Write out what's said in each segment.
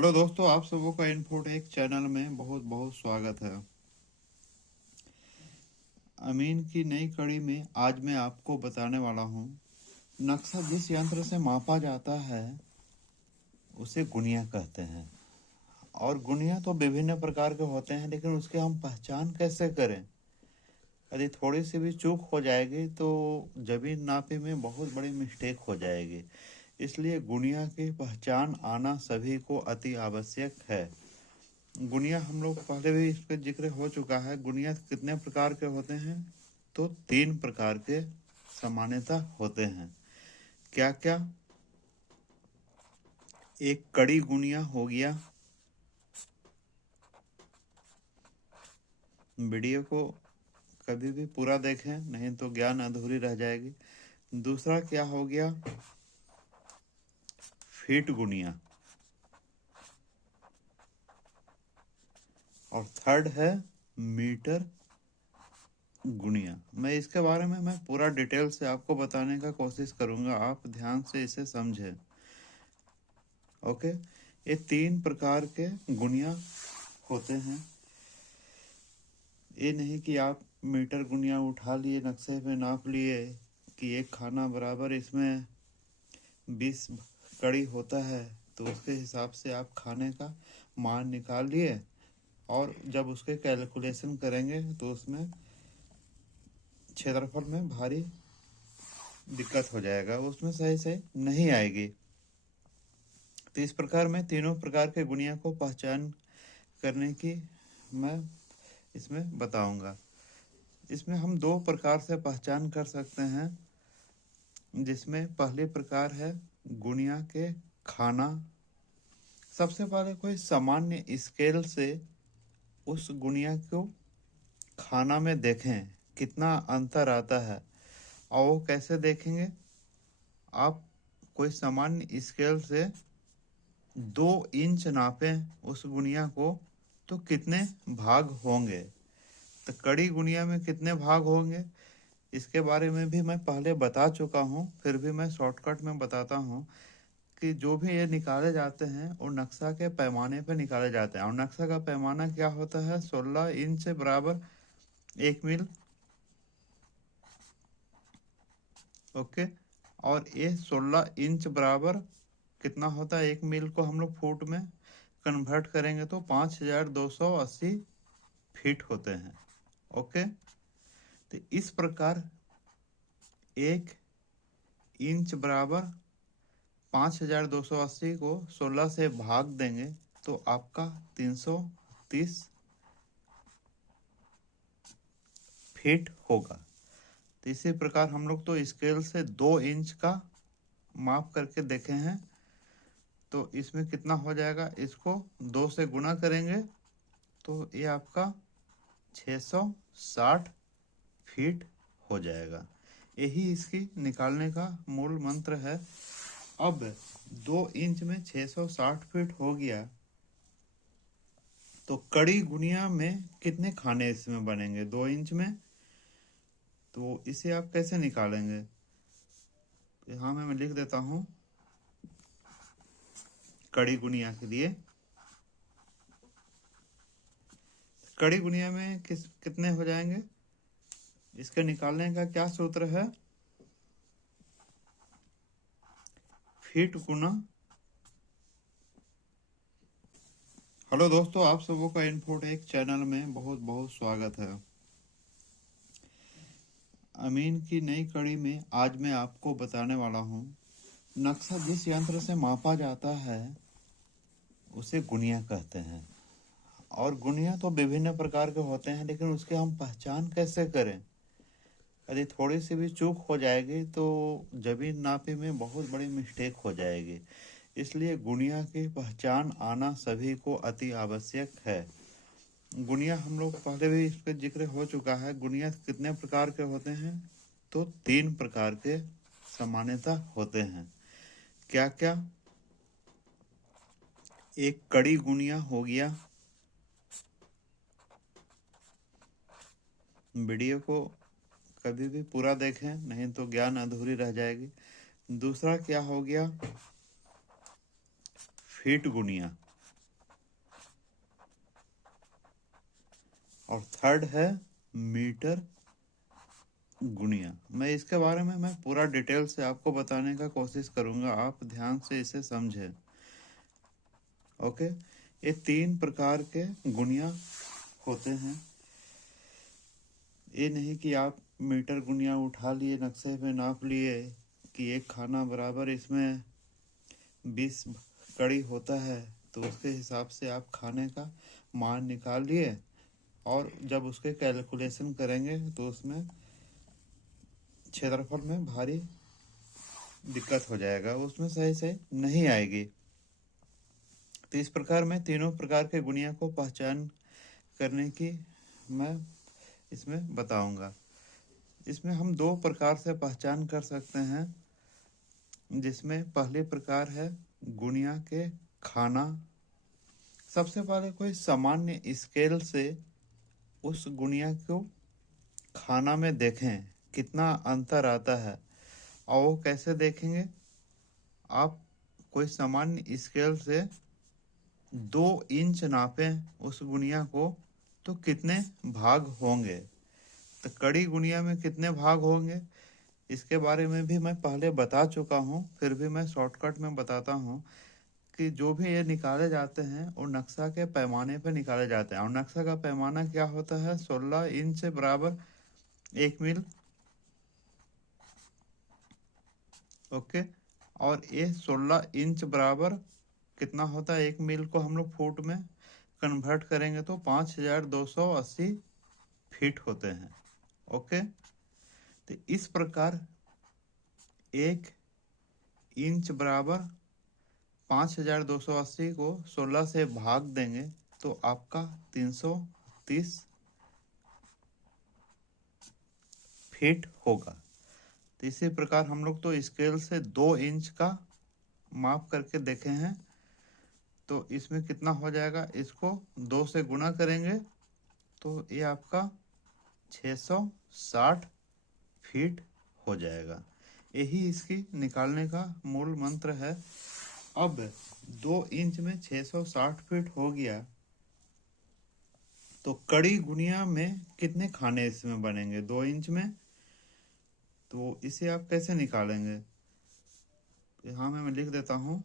Hello दोस्तों, आप सबों का इन्फोटेक चैनल में बहुत बहुत स्वागत है। अमीन की नई कड़ी में आज मैं आपको बताने वाला हूँ, नक्शा जिस यंत्र से मापा जाता है उसे गुनिया कहते हैं। और गुनिया तो विभिन्न प्रकार के होते हैं, लेकिन उसकी हम पहचान कैसे करें? यदि थोड़ी सी भी चूक हो जाएगी तो जमीन नापे में बहुत बड़ी मिस्टेक हो जाएगी। इसलिए गुनिया की पहचान आना सभी को अति आवश्यक है। गुनिया हम लोग पहले भी इस पर जिक्र हो चुका है। गुनिया कितने प्रकार के होते हैं? तो 3 प्रकार के सामान्यता होते हैं। क्या क्या? एक कड़ी गुनिया हो गया। वीडियो को कभी भी पूरा देखें, नहीं तो ज्ञान अधूरी रह जाएगी। दूसरा क्या हो गया? फीट गुनिया। और थर्ड है मीटर गुनिया। मैं इसके बारे में पूरा डिटेल से आपको बताने का कोशिश करूंगा, आप ध्यान से इसे समझें। ओके, ये 3 प्रकार के गुनिया होते हैं। ये नहीं कि आप मीटर गुनिया उठा लिए, नक्शे पे नाप लिए कि एक खाना बराबर इसमें 20 कड़ी होता है, तो उसके हिसाब से आप खाने का मान निकाल लिए और जब उसके कैलकुलेशन करेंगे तो उसमें क्षेत्रफल में भारी दिक्कत हो जाएगा, उसमें सही से नहीं आएगी। तो इस प्रकार मैं तीनों प्रकार के गुनिया को पहचान करने की मैं इसमें बताऊंगा। इसमें हम 2 प्रकार से पहचान कर सकते हैं, जिसमें पहले प्रकार है गुनिया के खाना। सबसे पहले कोई सामान्य स्केल से उस गुनिया को खाना में देखें कितना अंतर आता है। और वो कैसे देखेंगे? आप कोई सामान्य स्केल से 2 इंच नापें उस गुनिया को, तो कितने भाग होंगे? तो कड़ी गुनिया में कितने भाग होंगे इसके बारे में भी मैं पहले बता चुका हूँ, फिर भी मैं शॉर्टकट में बताता हूँ कि जो भी ये निकाले जाते हैं वो नक्शा के पैमाने पर निकाले जाते हैं। और नक्शा का पैमाना क्या होता है? 16 इंच बराबर 1 मील। ओके, और ये 16 इंच बराबर कितना होता है? 1 मील को हम लोग फुट में कन्वर्ट करेंगे तो 5280 फीट होते हैं। ओके, तो इस प्रकार 1 इंच बराबर 5280 को 16 से भाग देंगे तो आपका 330 फीट होगा। तो इसी प्रकार हम लोग तो स्केल से 2 इंच का माप करके देखे हैं, तो इसमें कितना हो जाएगा? इसको 2 से गुना करेंगे तो ये आपका 660 फीट हो जाएगा। यही इसकी निकालने का मूल मंत्र है। अब 2 इंच में 660 फीट हो गया, तो कड़ी गुनिया में कितने खाने इसमें बनेंगे 2 इंच में? तो इसे आप कैसे निकालेंगे? यहाँ मैं लिख देता हूँ कड़ी गुनिया के लिए। कड़ी गुनिया में कितने हो जाएंगे? इसके निकालने का क्या सूत्र है? फीट गुना। हेलो दोस्तों, आप सबों का इन्फोटेक चैनल में बहुत बहुत स्वागत है। अमीन की नई कड़ी में आज मैं आपको बताने वाला हूँ, नक्शा जिस यंत्र से मापा जाता है उसे गुनिया कहते हैं। और गुनिया तो विभिन्न प्रकार के होते हैं, लेकिन उसकी हम पहचान कैसे करें? यदि थोड़ी सी भी चूक हो जाएगी तो जमीन नापे में बहुत बड़ी मिस्टेक हो जाएगी। इसलिए गुनिया की पहचान आना सभी को अति आवश्यक है। गुनिया हम लोग पहले भी इस पर जिक्र हो चुका है। गुनिया कितने प्रकार के होते हैं? तो 3 प्रकार के सामान्यता होते हैं। क्या क्या? एक कड़ी गुनिया हो गया। वीडियो को कभी भी पूरा देखें, नहीं तो ज्ञान अधूरी रह जाएगी। दूसरा क्या हो गया? फीट गुनिया। और थर्ड है मीटर गुणिया। मैं इसके बारे में मैं पूरा डिटेल से आपको बताने का कोशिश करूंगा, आप ध्यान से इसे समझें। ओके, ये 3 प्रकार के गुणिया होते हैं। ये नहीं कि आप मीटर गुणिया उठा लिए, नक्शे पे नाप लिए कि एक खाना बराबर इसमें 20 कड़ी होता है, तो उसके हिसाब से आप खाने का मान निकाल लिए और जब उसके कैलकुलेशन करेंगे तो उसमें क्षेत्रफल में भारी दिक्कत हो जाएगा, उसमें सही सही नहीं आएगी। तो इस प्रकार मैं तीनों प्रकार के गुणिया को पहचान करने की मैं इसमें बताऊंगा। इसमें हम 2 प्रकार से पहचान कर सकते हैं, जिसमें पहले प्रकार है गुणिया के खाना। सबसे पहले कोई सामान्य स्केल से उस गुणिया को खाना में देखें कितना अंतर आता है। और वो कैसे देखेंगे, आप कोई सामान्य स्केल से 2 इंच नापें उस गुणिया को, तो कितने भाग होंगे। तो कड़ी गुणिया में कितने भाग होंगे इसके बारे में भी मैं पहले बता चुका हूँ, फिर भी मैं शॉर्टकट में बताता हूँ कि जो भी ये निकाले जाते हैं वो नक्शा के पैमाने पर निकाले जाते हैं। और नक्शा का पैमाना क्या होता है, 16 इंच बराबर 1 मील। ओके, और ये 16 इंच बराबर कितना होता है, 1 मील को हम लोग फुट में कन्वर्ट करेंगे तो 5280 फीट होते हैं। ओके, तो इस प्रकार 1 इंच बराबर 5280 को 16 से भाग देंगे तो आपका 330 फीट होगा। तो इसी प्रकार हम लोग तो स्केल से 2 इंच का माप करके देखे हैं, तो इसमें कितना हो जाएगा, इसको 2 से गुना करेंगे तो ये आपका 660 फीट हो जाएगा। यही इसकी निकालने का मूल मंत्र है। अब 2 इंच में 660 फीट हो गया, तो कड़ी गुणिया में कितने खाने इसमें बनेंगे 2 इंच में, तो इसे आप कैसे निकालेंगे। यहाँ मैं लिख देता हूँ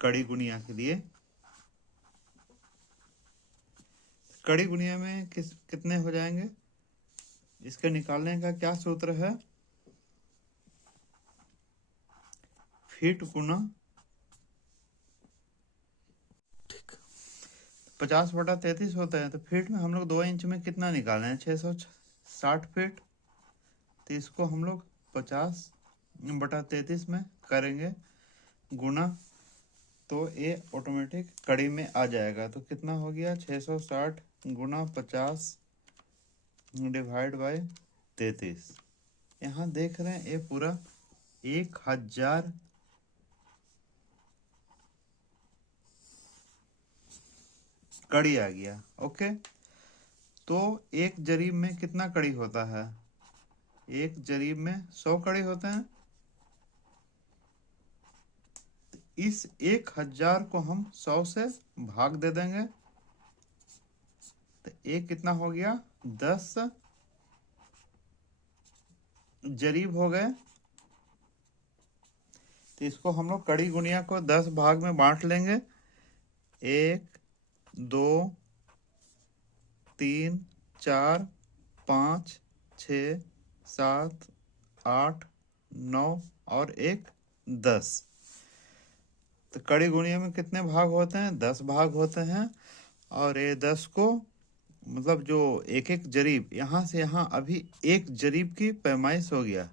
कड़ी गुणिया के लिए। कड़ी गुणिया में कितने हो जाएंगे, इसके निकालने का क्या सूत्र है, फीट गुना 50/33 होता है। तो फीट में हम लोग 2 इंच में कितना निकाले हैं, 660 फीट। तो इसको हम लोग 50/33 में करेंगे गुना, तो ये ऑटोमेटिक कड़ी में आ जाएगा। तो कितना हो गया, 660 गुना 50 डिवाइड बाय 33। यहाँ देख रहे हैं ये पूरा 1000 कड़ी आ गया। ओके, तो एक जरीब में कितना कड़ी होता है, एक जरीब में 100 कड़ी होते हैं। इस 1000 को हम 100 से भाग दे देंगे, तो एक कितना हो गया, 10 जरीब हो गए। तो इसको हम लोग कड़ी गुणिया को 10 भाग में बांट लेंगे, 1 2 3 4 5 6 7 8 9 और 1 10। तो कड़ी गुणिया में कितने भाग होते हैं, 10 भाग होते हैं। और ये 10 को मतलब जो एक एक जरीब, यहाँ से यहाँ अभी एक जरीब की पैमाइश हो गया,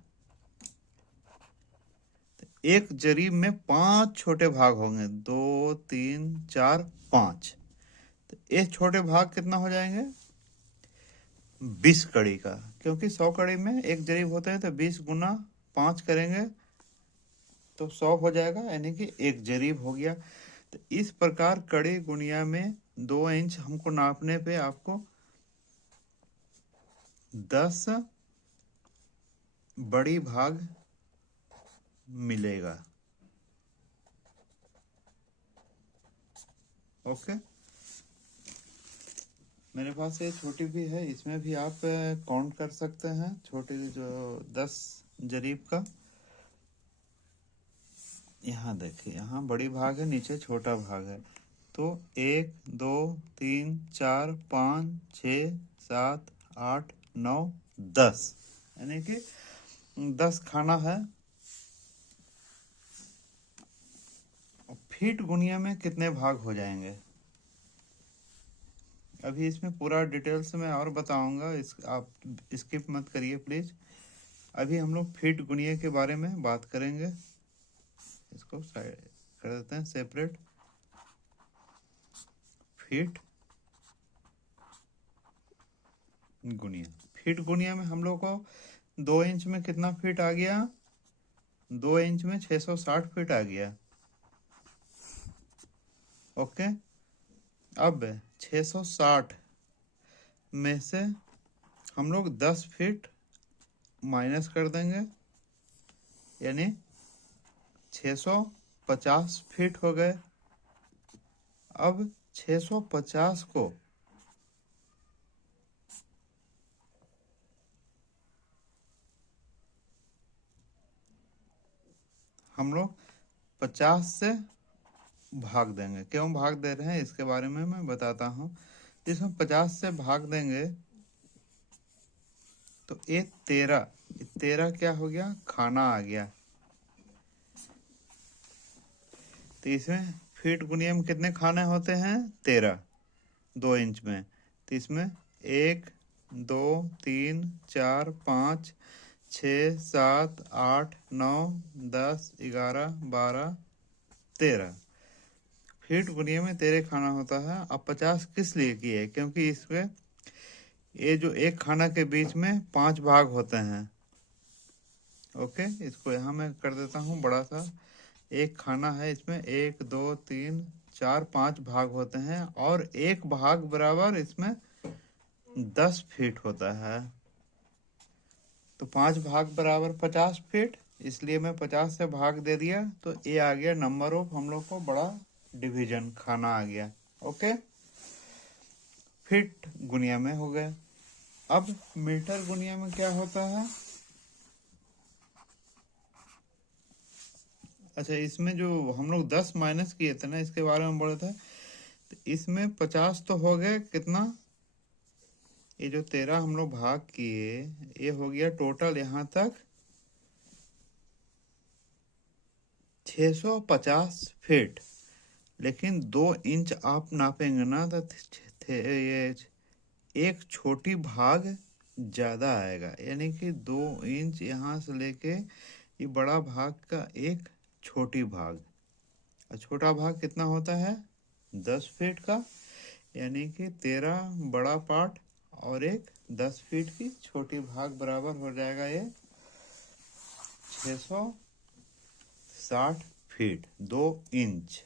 एक जरीब में 5 छोटे भाग होंगे, 2 3 4 5। तो ये छोटे भाग कितना हो जाएंगे, 20 कड़ी का, क्योंकि 100 कड़ी में एक जरीब होता है, तो 20 गुना 5 करेंगे तो 100 हो जाएगा, यानी कि एक जरीब हो गया। तो इस प्रकार कड़ी गुणिया में 2 इंच हमको नापने पे आपको 10 बड़ी भाग मिलेगा। ओके, मेरे पास ये छोटी भी है, इसमें भी आप काउंट कर सकते हैं। छोटी जो 10 जरीब का, यहाँ देखिए, यहाँ बड़ी भाग है, नीचे छोटा भाग है। तो 1 2 3 4 5 6 7 8 9 10, यानी कि 10 खाना है। फीट गुनिया में कितने भाग हो जाएंगे, अभी इसमें पूरा डिटेल्स में और बताऊंगा, आप स्किप मत करिए प्लीज। अभी हम लोग फीट गुनिया के बारे में बात करेंगे। इसको साइड कर देते हैं सेपरेट। फीट गुनिया, फीट गुनिया में हम लोग को 2 इंच में कितना फीट आ गया, 2 इंच में 660 फीट आ गया। ओके, अब 660 में से हम लोग 10 फीट माइनस कर देंगे, यानी 650 फीट हो गए। अब 650 को हम लोग 50 से भाग देंगे। क्यों भाग दे रहे हैं इसके बारे में मैं बताता हूँ। इसमें 50 से भाग देंगे तो ये 13 क्या हो गया, खाना आ गया। तो इसमें फीट गुनिया में कितने खाने होते हैं, 13, 2 इंच में। तो इसमें 1 2 3 4 5 6 7 8 9 10 11 12 13 फीट गुनिया में 13 खाना होता है। अब 50 किस लिए किए, क्योंकि इसमें ये जो एक खाना के बीच में 5 भाग होते हैं। ओके, इसको यहाँ मैं कर देता हूँ बड़ा सा। एक खाना है, इसमें 1 2 3 4 5 भाग होते हैं, और एक भाग बराबर इसमें 10 फीट होता है। तो 5 भाग बराबर 50 फीट, इसलिए मैं 50 से भाग दे दिया। तो ये आ गया नंबर ऑफ हम लोग को बड़ा डिवीजन खाना आ गया। ओके, फीट गुनिया में हो गया। अब मीटर गुनिया में क्या होता है। अच्छा, इसमें जो हम लोग 10 माइनस किए थे ना, इसके बारे में बोला था। तो इसमें 50 तो हो गए, कितना, ये जो 13 हम लोग भाग किए, ये हो गया टोटल यहाँ तक 650 फीट। लेकिन 2 इंच आप नापेंगे ना, तो ये एक छोटी भाग ज्यादा आएगा, यानी कि 2 इंच यहाँ से लेके ये बड़ा भाग का एक छोटी भाग। और छोटा भाग कितना होता है, 10 फीट का, यानी कि 13 बड़ा पार्ट और एक 10 फीट की छोटी भाग बराबर हो जाएगा ये 660 फीट 2 इंच।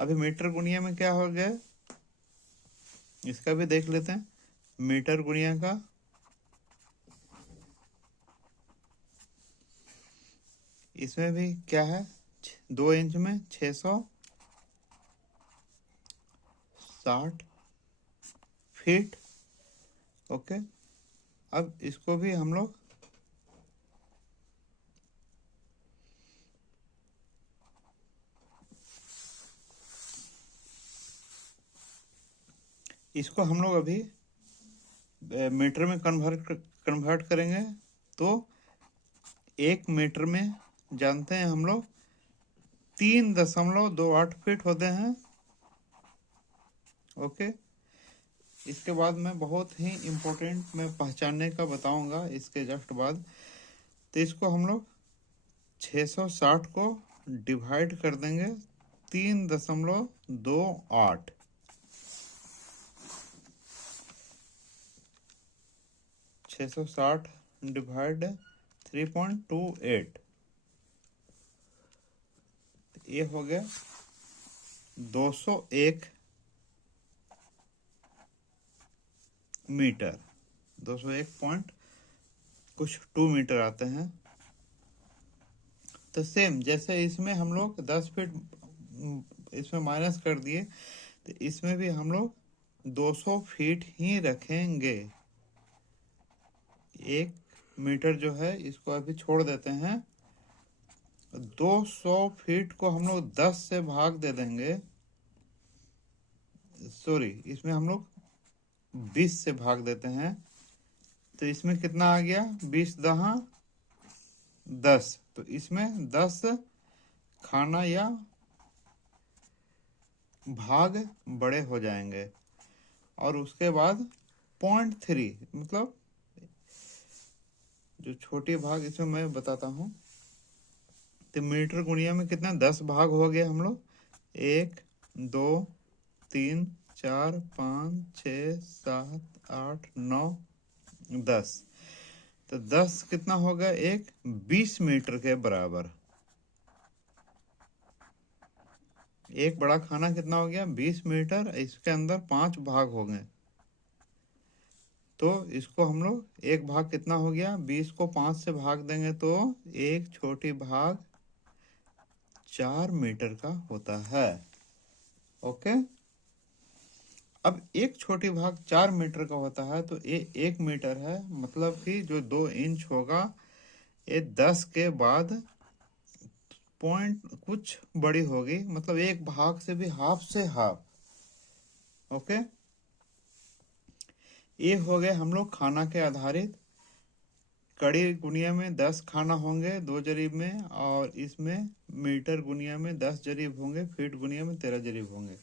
अभी मीटर गुनिया में क्या हो गया, इसका भी देख लेते हैं। मीटर गुनिया का इसमें भी क्या है, 2 इंच में 660 फीट। ओके, अब इसको भी हम लोग अभी मीटर में कन्वर्ट करेंगे। तो 1 मीटर में जानते हैं हम लोग 3.28 फीट होते हैं। ओके, इसके बाद मैं बहुत ही इम्पोर्टेंट मैं पहचानने का बताऊंगा इसके जस्ट बाद। तो इसको हम लोग 660 को डिवाइड कर देंगे 3.28। 660 डिवाइड 3.28, ये हो गया 201 मीटर, 201 पॉइंट कुछ 2 मीटर आते हैं। तो सेम जैसे इसमें हम लोग 10 फीट इसमें माइनस कर दिए, तो इसमें भी हम लोग 200 फीट ही रखेंगे। 1 मीटर जो है इसको अभी छोड़ देते हैं। 200 फीट को हम लोग 10 से भाग दे देंगे, सॉरी इसमें हम लोग 20 से भाग देते हैं, तो इसमें कितना आ गया, 20 दहा 10, तो इसमें 10 खाना या भाग बड़े हो जाएंगे। और उसके बाद 0.3 मतलब जो छोटी भाग, इसमें मैं बताता हूँ। तो मीटर गुणिया में कितना, 10 भाग हो गए हम लोग, 1 2 3 4 5 6 7 8 9 10, तो 10 कितना होगा, 20 मीटर के बराबर। एक बड़ा खाना कितना हो गया, 20 मीटर, इसके अंदर 5 भाग हो गए, तो इसको हम लोग एक भाग कितना हो गया, 20 को 5 से भाग देंगे तो एक छोटी भाग 4 मीटर का होता है। ओके, अब एक छोटी भाग 4 मीटर का होता है, तो ये 1 मीटर है, मतलब कि जो 2 इंच होगा ये 10 के बाद पॉइंट कुछ बड़ी होगी, मतलब एक भाग से भी हाफ से हाफ। ओके, ये हो गए हम लोग खाना के आधारित। कड़ी गुनिया में 10 खाना होंगे 2 जरीब में, और इसमें मीटर गुनिया में 10 जरीब होंगे, फीट गुनिया में 13 जरीब होंगे।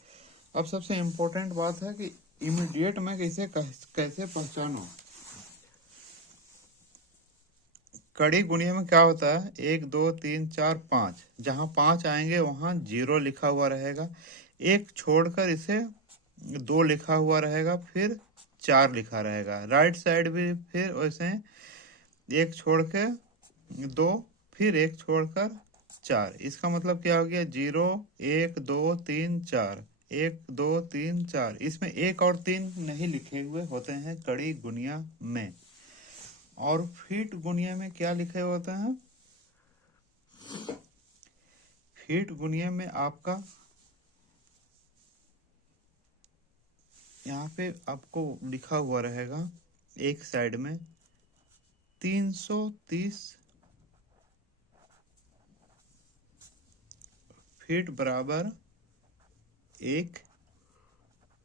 अब सबसे इम्पोर्टेंट बात है कि इमीडिएट में कैसे पहचानो। कड़ी गुणिया में क्या होता है, 1 2 3 4 5, जहां 5 आएंगे वहां 0 लिखा हुआ रहेगा, एक छोड़कर इसे 2 लिखा हुआ रहेगा, फिर 4 लिखा रहेगा। राइट साइड भी फिर वैसे एक छोड़ के 2, फिर एक छोड़कर 4। इसका मतलब क्या हो गया, 0 1 2 3 4, 1 2 3 4। इसमें 1 और 3 नहीं लिखे हुए होते हैं कड़ी गुनिया में। और फीट गुनिया में क्या लिखे होते हैं, फीट गुनिया में आपका यहाँ पे आपको लिखा हुआ रहेगा एक साइड में 330 फीट बराबर 1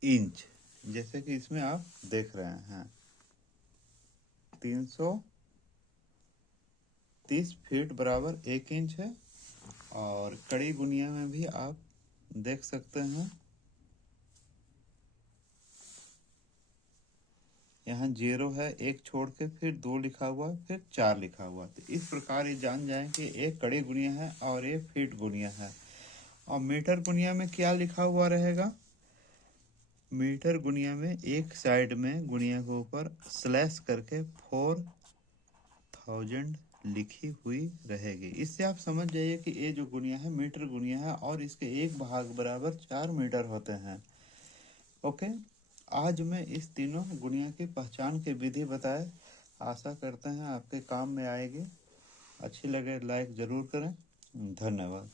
इंच, जैसे कि इसमें आप देख रहे हैं 330 फीट बराबर 1 इंच है। और कड़ी गुनिया में भी आप देख सकते हैं, यहाँ 0 है, एक छोड़ के फिर 2 लिखा हुआ, फिर 4 लिखा हुआ। तो इस प्रकार ये जान जाएं कि एक कड़ी गुनिया है और ये फीट गुनिया है। और मीटर गुनिया में क्या लिखा हुआ रहेगा, मीटर गुनिया में एक साइड में गुनिया के ऊपर स्लैश करके 4000 लिखी हुई रहेगी। इससे आप समझ जाइए कि ये जो गुनिया है मीटर गुनिया है, और इसके एक भाग बराबर 4 मीटर होते हैं। ओके, आज मैं इस तीनों गुनिया की पहचान की विधि बताए, आशा करते हैं आपके काम में आएगी। अच्छी लगे लाइक जरूर करें। धन्यवाद।